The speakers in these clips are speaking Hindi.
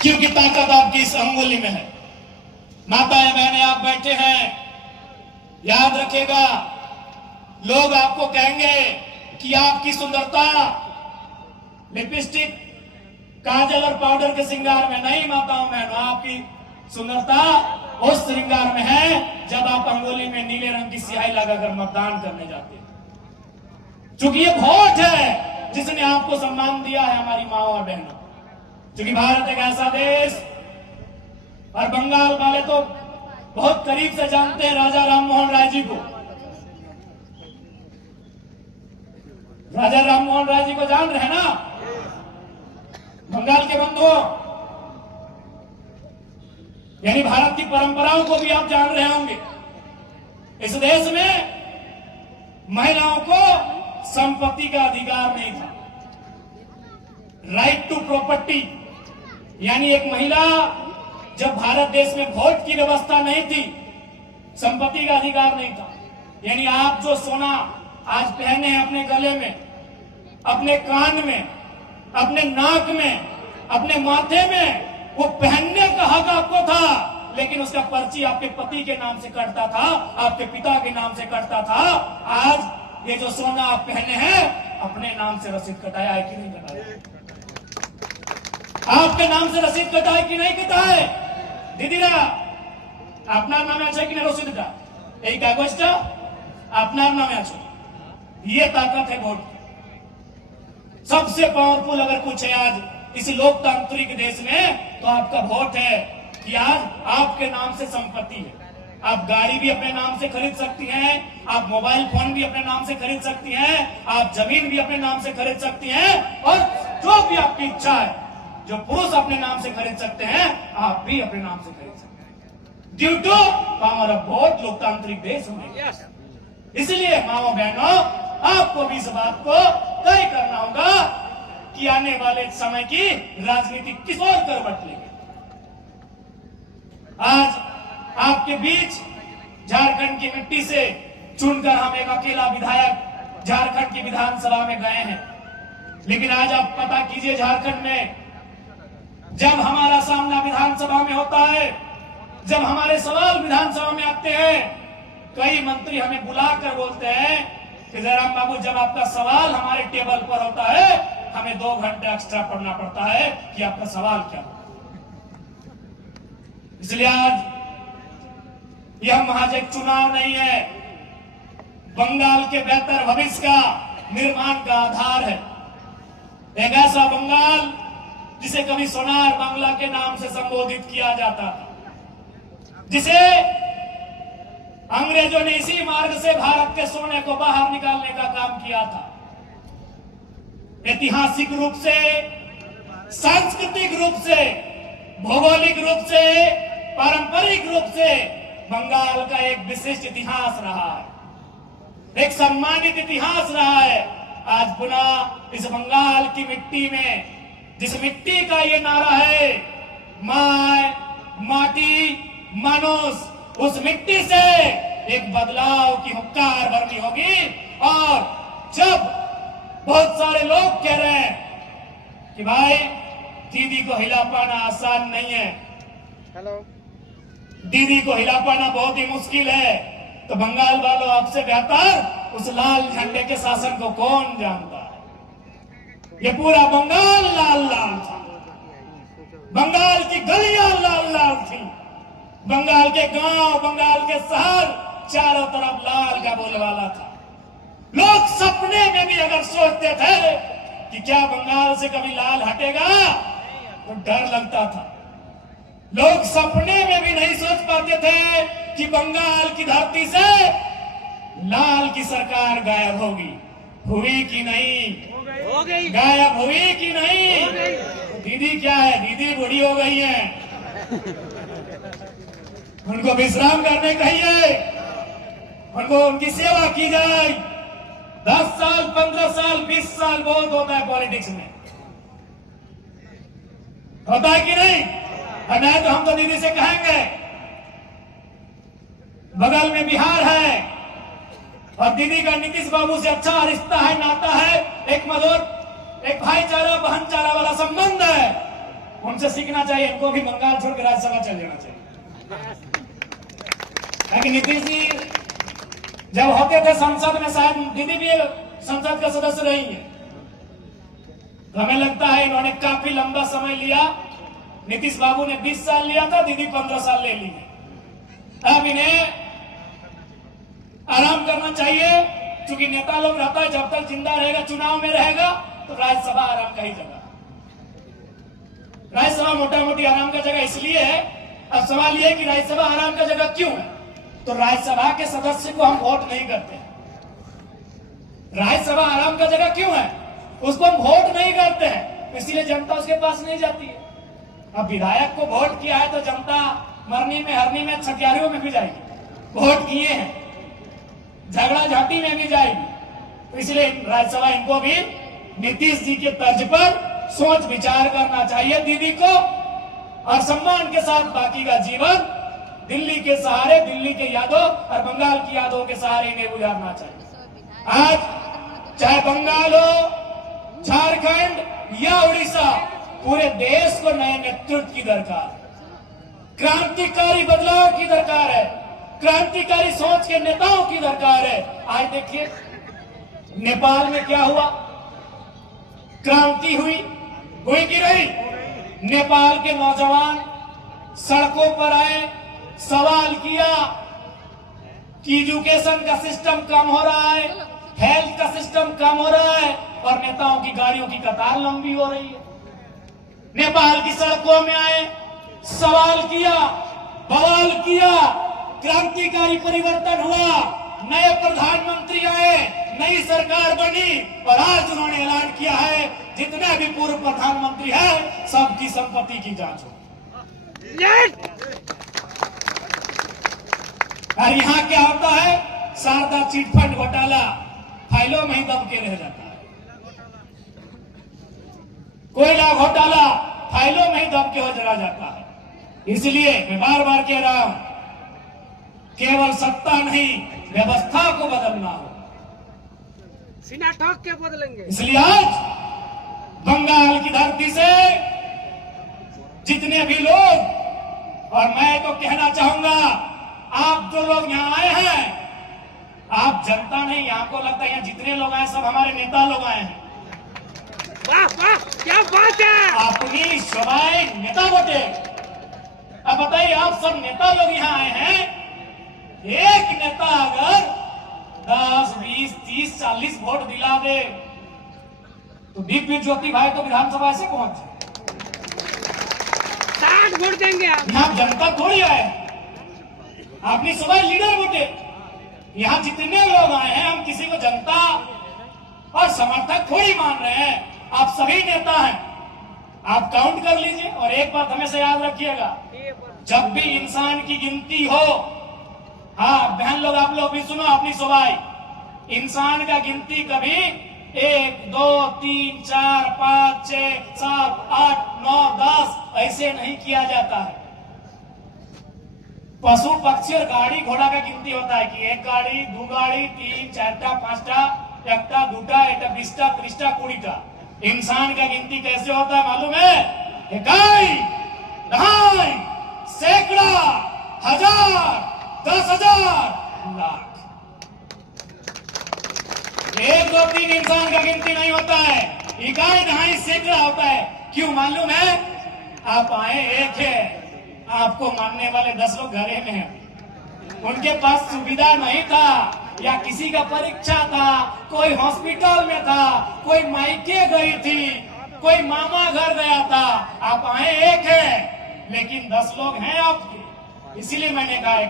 क्योंकि ताकत आपकी इस अंगुली में है। माताएं बहनें आप बैठे हैं, याद रखिएगा, लोग आपको कहेंगे कि आपकी सुंदरता लिपस्टिक, काजल और पाउडर के श्रृंगार में नहीं माताओं बहनों, आपकी सुंदरता उस श्रृंगार में है जब आप अंगुली में नीले रंग की स्याही लगाकर मतदान करने जाते हैं। क्योंकि ये वोट है जिसने आपको सम्मान दिया है हमारी माओ और बहनों। क्योंकि भारत एक ऐसा देश, और बंगाल वाले तो बहुत करीब से जानते हैं राजा राम मोहन राय जी को। राजा राम मोहन राय जी को जान रहे हैं ना बंगाल के बंधुओं? यानी भारत की परंपराओं को भी आप जान रहे होंगे। इस देश में महिलाओं को संपत्ति का अधिकार नहीं था, राइट टू प्रॉपर्टी। यानी एक महिला, जब भारत देश में वोट की व्यवस्था नहीं थी, संपत्ति का अधिकार नहीं था। यानी आप जो सोना आज पहने हैं अपने गले में, अपने कान में, अपने नाक में, अपने माथे में, वो पहनने का हक आपको था, लेकिन उसका पर्ची आपके पति के नाम से कटता था, आपके पिता के नाम से कटता था। आज ये जो सोना आप पहने हैं, अपने नाम से रसीद कटाया है कि नहीं कटाया? आपके नाम से रसीद कटाए कि नहीं कटाए? दीदीरा আপনার নামে আছে কিনা রসিদটা, এই কাগজটা আপনার नामे আছে। ये ताकत है वोट। सबसे पावरफुल अगर कुछ है आज इस लोकतांत्रिक देश में, तो आपका वोट है कि आज आपके नाम से संपत्ति है। आप गाड़ी भी अपने नाम से खरीद सकती हैं, आप मोबाइल फोन भी अपने नाम से खरीद सकती हैं, आप जमीन भी अपने नाम से खरीद सकती हैं, और जो भी आपकी इच्छा है, जो पुरुष अपने नाम से खरीद सकते हैं, आप भी अपने नाम से खरीद सकते हैं। ड्यू टू हमारा बहुत लोकतांत्रिक देश होने। इसलिए माओ बहनों, आपको भी इस बात को तय करना होगा कि आने वाले समय की राजनीति किस ओर करवट लेगी। आज आपके बीच झारखंड की मिट्टी से चुनकर हम एक अकेला विधायक झारखंड की विधानसभा में गए हैं, लेकिन आज आप पता कीजिए, झारखंड में जब हमारा सामना विधानसभा में होता है, जब हमारे सवाल विधानसभा में आते हैं, कई मंत्री हमें बुलाकर बोलते हैं कि जयराम बाबू, जब आपका सवाल हमारे टेबल पर होता है, हमें 2 घंटे एक्स्ट्रा पढ़ना पड़ता है कि आपका सवाल क्या है। इसलिए आज यह महज एक चुनाव नहीं है, बंगाल के बेहतर भविष्य का निर्माण का आधार है। एक ऐसा बंगाल जिसे कभी सोनार बांग्ला के नाम से संबोधित किया जाता था, जिसे अंग्रेजों ने इसी मार्ग से भारत के सोने को बाहर निकालने का काम किया था। ऐतिहासिक रूप से, सांस्कृतिक रूप से, भौगोलिक रूप से, पारंपरिक रूप से बंगाल का एक विशिष्ट इतिहास रहा है, एक सम्मानित इतिहास रहा है। आज पुनः इस बंगाल की मिट्टी में, जिस मिट्टी का ये नारा है, माय माटी मानुष, उस मिट्टी से एक बदलाव की हुंकार भरनी होगी। और जब बहुत सारे लोग कह रहे हैं कि भाई दीदी को हिला पाना आसान नहीं है, हेलो, दीदी को हिला पाना बहुत ही मुश्किल है, तो बंगाल वालों, आपसे बेहतर उस लाल झंडे के शासन को कौन जानता है? ये पूरा बंगाल लाल लाल था, बंगाल की गलियां लाल लाल थी, बंगाल के गांव, बंगाल के शहर चारों तरफ लाल का बोलबाला था। लोग सपने में भी अगर सोचते थे कि क्या बंगाल से कभी लाल हटेगा, तो डर लगता था। लोग सपने में भी नहीं सोच पाते थे कि बंगाल की धरती से लाल की सरकार गायब होगी। हुई कि नहीं? हो गई। गायब हुई कि नहीं? दीदी क्या है, दीदी बूढ़ी हो गई है, उनको विश्राम करने कहिए, उनको उनकी सेवा की जाए। 10 साल, 15 साल, 20 साल बहुत होता है पॉलिटिक्स में, होता है कि नहीं? नहीं तो हम तो दीदी से कहेंगे, बगल में बिहार है और दीदी का नीतीश बाबू से अच्छा रिश्ता है, नाता है, एक मधुर, एक भाईचारा, बहनचारा वाला संबंध है। उनसे सीखना चाहिए, इनको भी बंगाल छोड़ के राज्यसभा चल जाना चाहिए। लेकिन नीतीश जी जब होते थे संसद में, शायद दीदी भी संसद का सदस्य रही है, तो हमें लगता है इन्होंने काफी लंबा समय लिया। नीतीश बाबू ने 20 साल लिया था, दीदी 15 साल ले ली है। अब इन्हें आराम करना चाहिए, क्योंकि नेता लोग रहता है जब तक जिंदा रहेगा, चुनाव में रहेगा, तो राज्यसभा आराम का ही जगह। राज्यसभा मोटा मोटी आराम का जगह इसलिए है। अब सवाल यह है कि राज्यसभा आराम का जगह क्यों है? तो राज्यसभा के सदस्य को हम वोट नहीं करते। राज्यसभा आराम का जगह क्यों है? उसको हम वोट नहीं करते हैं, इसलिए जनता उसके पास नहीं जाती है। अब विधायक को वोट किया है तो जनता मरनी में, हरनी में, छठियारियों में भी जाएगी। वोट किए हैं, झगड़ा झाटी में भी जाएगी। तो इसलिए राज्यसभा इनको भी नीतीश जी के तर्ज पर सोच विचार करना चाहिए दीदी को, और सम्मान के साथ बाकी का जीवन दिल्ली के सहारे, दिल्ली के यादों और बंगाल की यादों के सहारे इन्हें गुजारना चाहिए। आज चाहे बंगाल हो, झारखंड या उड़ीसा, पूरे देश को नए नेतृत्व की दरकार है, क्रांतिकारी बदलाव की दरकार है, क्रांतिकारी सोच के नेताओं की दरकार है। आज देखिए नेपाल में क्या हुआ, क्रांति हुई कि नहीं? नेपाल के नौजवान सड़कों पर आए, सवाल किया कि एजुकेशन का सिस्टम कम हो रहा है, हेल्थ का सिस्टम कम हो रहा है, और नेताओं की गाड़ियों की कतार लंबी हो रही है। नेपाल की सड़कों में आए, सवाल किया, बवाल किया, क्रांतिकारी परिवर्तन हुआ, नए प्रधानमंत्री आए, नई सरकार बनी, और आज उन्होंने ऐलान किया है जितने भी पूर्व प्रधानमंत्री हैं सबकी संपत्ति की जांच हो। और यहाँ क्या होता है? शारदा चिटफंड घोटाला फाइलों में ही दब के रह जाता है, कोयला घोटाला फाइलों में ही दब के हो चला जाता है। इसलिए मैं बार बार कह रहा हूं, केवल सत्ता नहीं, व्यवस्था को बदलना हो, सीना ठोक के बदलेंगे। इसलिए आज बंगाल की धरती से जितने भी लोग, और मैं तो कहना चाहूंगा, आप जो लोग यहाँ आए हैं, आप जनता नहीं, यहाँ को लगता है यहाँ जितने लोग आए सब हमारे नेता लोग आए हैं। वाह वाह, क्या बात है! अपनी सवाई नेता वोटे। अब बताइए, आप सब नेता लोग यहाँ आए हैं, एक नेता अगर 10, 20, 30, 40 वोट दिला दे तो दिव्य ज्योति भाई तो विधानसभा से पहुंचे, 60 वोट देंगे आप। यहाँ जनता थोड़ी आए, अपनी सवाई लीडर वोटे। यहाँ जितने लोग आए हैं, हम किसी को जनता और समर्थक थोड़ी मान रहे हैं, आप सभी नेता हैं। आप काउंट कर लीजिए, और एक बात हमेशा याद रखिएगा, जब भी इंसान की गिनती हो, हाँ बहन लोग, आप लोग भी सुनो अपनी सवाई, इंसान का गिनती कभी 1, 2, 3, 4, 5, 6, 7, 8, 9, 10 ऐसे नहीं किया जाता है। पशु पक्षी और गाड़ी घोड़ा का गिनती होता है कि 1 गाड़ी, 2 गाड़ी, 3, 4, 5टा, 1टा, 2टा, 1टा, 20टा, 30टा, 20टा। इंसान का गिनती कैसे होता है मालूम है? इकाई, दहाई, सैकड़ा, हजार, 10,000, लाख। 1, 2, 3 इंसान का गिनती नहीं होता है, इकाई, दहाई, सैकड़ा होता है। क्यों मालूम है? आप आए एक है, आपको मानने वाले 10 लोग घरे में हैं। उनके पास सुविधा नहीं था, या किसी का परीक्षा था, कोई हॉस्पिटल में था, कोई मायके गई थी, कोई मामा घर गया था। आप आए एक है, लेकिन 10 लोग हैं आपके। इसीलिए मैंने कहा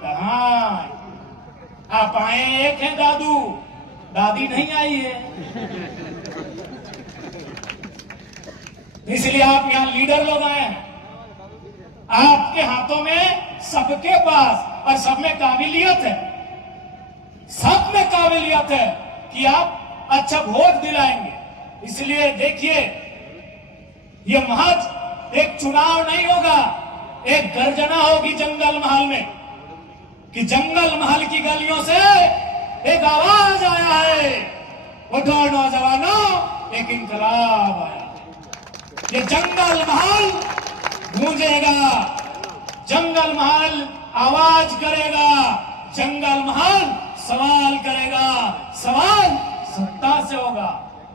कहाँ आप आए एक है, दादू दादी नहीं आई है। इसलिए आप यहाँ लीडर लोग आए हैं, आपके हाथों में, सबके पास, और सब में काबिलियत है, सब में काबिलियत है कि आप अच्छा वोट दिलाएंगे। इसलिए देखिए, ये महज एक चुनाव नहीं होगा, एक गर्जना होगी जंगल महल में, कि जंगल महल की गलियों से एक आवाज आया है, उठो नौजवानों, एक इंकलाब आया। ये जंगल महल गूंजेगा, जंगल महल आवाज करेगा, जंगल महल सवाल करेगा, सवाल सत्ता से होगा।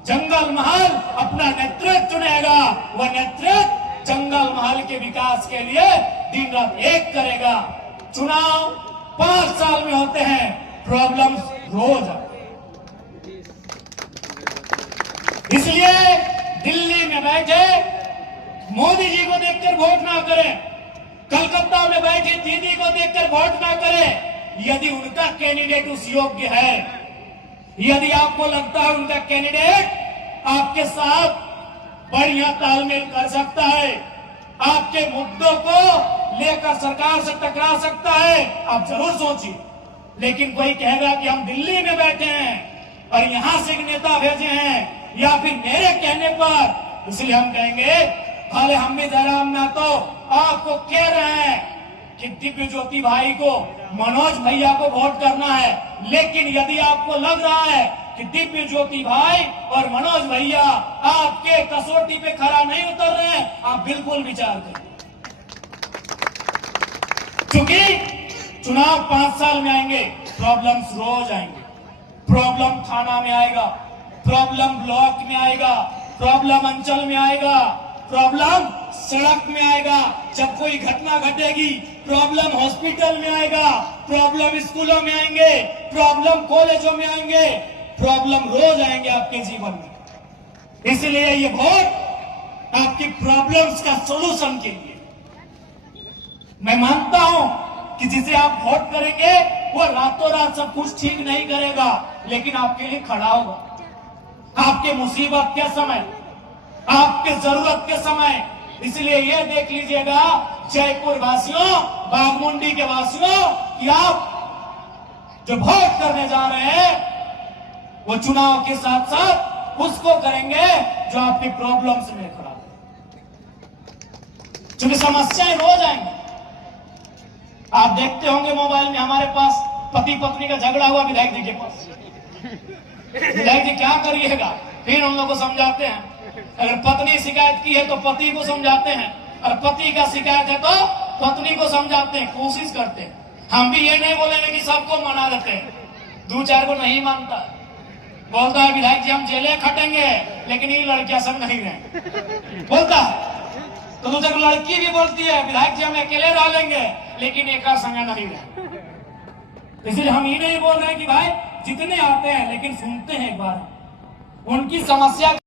जंगल महल अपना नेतृत्व चुनेगा, वह नेतृत्व जंगल महल के विकास के लिए दिन रात एक करेगा। चुनाव 5 साल में होते हैं, प्रॉब्लम्स रोज आते हैं। इसलिए दिल्ली में बैठे मोदी जी को देखकर वोट ना करें, कलकत्ता में बैठी दीदी को देखकर वोट ना करें। यदि उनका कैंडिडेट उस योग्य है, यदि आपको लगता है उनका कैंडिडेट आपके साथ बढ़िया तालमेल कर सकता है, आपके मुद्दों को लेकर सरकार से टकरा सकता है, आप जरूर सोचिए। लेकिन कोई कहेगा कि हम दिल्ली में बैठे हैं और यहां से एक नेता भेजे हैं या फिर मेरे कहने पर, इसलिए हम कहेंगे भले हम भी जरा ना तो आपको कह रहे हैं कि दिव्य ज्योति भाई को, मनोज भैया को वोट करना है। लेकिन यदि आपको लग रहा है कि दिव्य ज्योति भाई और मनोज भैया आपके कसौटी पे खरा नहीं उतर रहे हैं, आप बिल्कुल विचार करें। क्योंकि चुनाव 5 साल में आएंगे, प्रॉब्लम्स रोज आएंगे। प्रॉब्लम थाना में आएगा, प्रॉब्लम ब्लॉक में आएगा, प्रॉब्लम अंचल में आएगा, प्रॉब्लम सड़क में आएगा, जब कोई घटना घटेगी प्रॉब्लम हॉस्पिटल में आएगा, प्रॉब्लम स्कूलों में आएंगे, प्रॉब्लम कॉलेजों में आएंगे, प्रॉब्लम रोज आएंगे आपके जीवन में। इसलिए ये वोट आपकी प्रॉब्लम्स का सॉल्यूशन के लिए। मैं मानता हूं कि जिसे आप वोट करेंगे वो रातों रात सब कुछ ठीक नहीं करेगा, लेकिन आपके लिए खड़ा होगा। आपके मुसीबत के समय, आपके जरूरत के समय। इसलिए ये देख लीजिएगा जयपुर वासियों, बाघमुंडी के वासियों, कि आप जो वोट करने जा रहे हैं वो चुनाव के साथ साथ उसको करेंगे जो आपकी प्रॉब्लम्स में खड़ा है। क्योंकि समस्याएं रोज आएंगी। आप देखते होंगे मोबाइल में, हमारे पास पति पत्नी का झगड़ा हुआ विधायक जी के पास, विधायक जी क्या करिएगा, फिर हम लोग को समझाते हैं। अगर पत्नी शिकायत की है तो पति को समझाते हैं, और पति का शिकायत है तो पत्नी को समझाते हैं, कोशिश करते हैं। हम भी ये नहीं बोलेंगे कि सबको मना देते हैं, 2-4 को नहीं मानता, बोलता है विधायक जी हम जेले खटेंगे, लेकिन ये लड़कियां संग नहीं रहे, बोलता है। तो दूसरे को लड़की भी बोलती है विधायक जी हम अकेले रह लेंगे, लेकिन एक संग नहीं रहे। इसलिए हम ये नहीं बोल रहे कि भाई जितने आते हैं, लेकिन सुनते हैं एक बार उनकी समस्या।